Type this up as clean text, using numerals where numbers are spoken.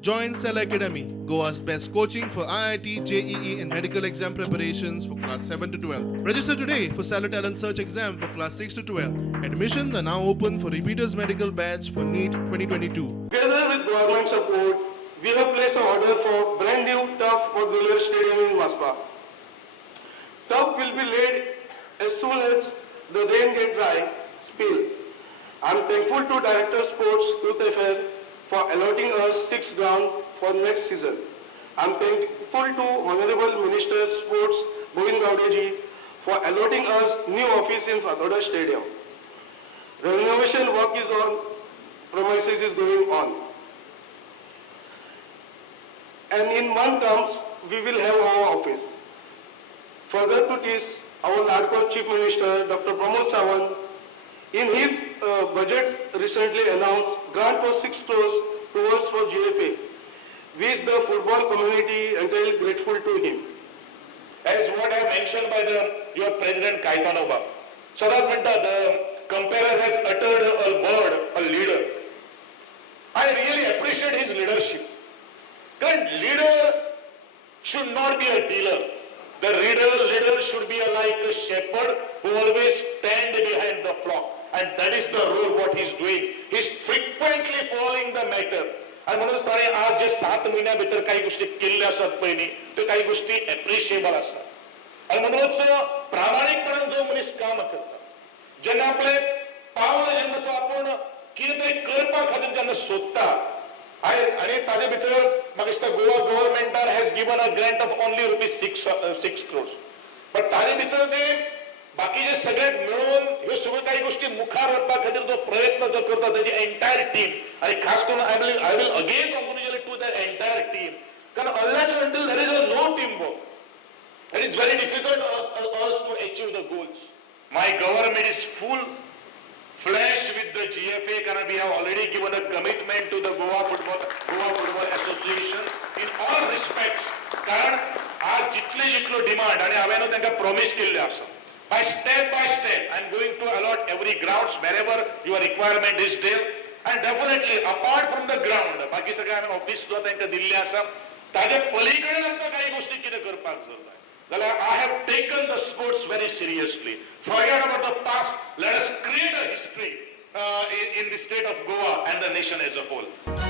Join Cell Academy, Goa's best coaching for IIT, JEE and medical exam preparations for class 7 to 12. Register today for Cell Talent Search exam for class 6 to 12. Admissions are now open for repeaters medical batch for NEET 2022. Together with government support, we have placed an order for brand new turf for Guler Stadium in Maspa. Turf will be laid as soon as the rain get dry, spill. I am thankful to Director Sports Youth Affair for allotting us 6 ground for next season. I am thankful to Honorable Minister Sports Govind Gaudeji for allotting us new office in Fathoda Stadium. Renovation work is on, premises is going on. And in month comes, we will have our office. Further to this, our Ladko Chief Minister, Dr. Pramod Sawant, in his budget recently announced grant for 6 crores towards for GFA, which the football community entirely grateful to him. As what I mentioned by your President Kaitanova, Sadat Minta, the comparer has uttered a word, a leader. I really appreciate his leadership. Because leader should not be a dealer. The leader should be like a shepherd who always stand behind the flock. And that is the role what he's doing. He's frequently following the matter. आणि म्हणूनच ताणे आज जे 7 महिन्या भितर काही गोष्टी केल्ल्या असतात पयली ते काही गोष्टी एप्रिशिएबल असतात आणि म्हणूनच प्रामाणिकपणान जो मनीस काम करता जेन्ना आपले पावल जेन्ना तो आपण कितें तरी करपा खातीर जेन्ना सोदता आणि ताजे भितर म्हाका दिसता गोवा गव्हर्नमेंटान has given a grant of only ₹6 crores but ताजे भितर जे बाकीचे सगळे मिळून ह्यो सगळ्यो काही गोष्टी मुखार व्हरपा खातीर जो प्रयत्न जो करता त्याची एंटायर टीम आणि खास करून I will again congratulate to the entire team कारण unless until there is a no team work it is very difficult us to achieve the goals my government is full flesh with the GFA because we have already given a commitment to the Goa Football Association in all respects कारण आज जितलो demand आणि हांवें तांकां promise केल्ले आसा by step I'm going to allot every grounds wherever your requirement is there and definitely apart from the ground बाकी सगळे आम्ही ऑफिस सुद्धा तांकां दिल्ले आसा ताजे पलीकडे आमकां काही गोष्टी कितें करपाक जाय जाल्यार I have taken the sports very seriously. Forget about the past. Let us create a history in the state of Goa and the nation as a whole.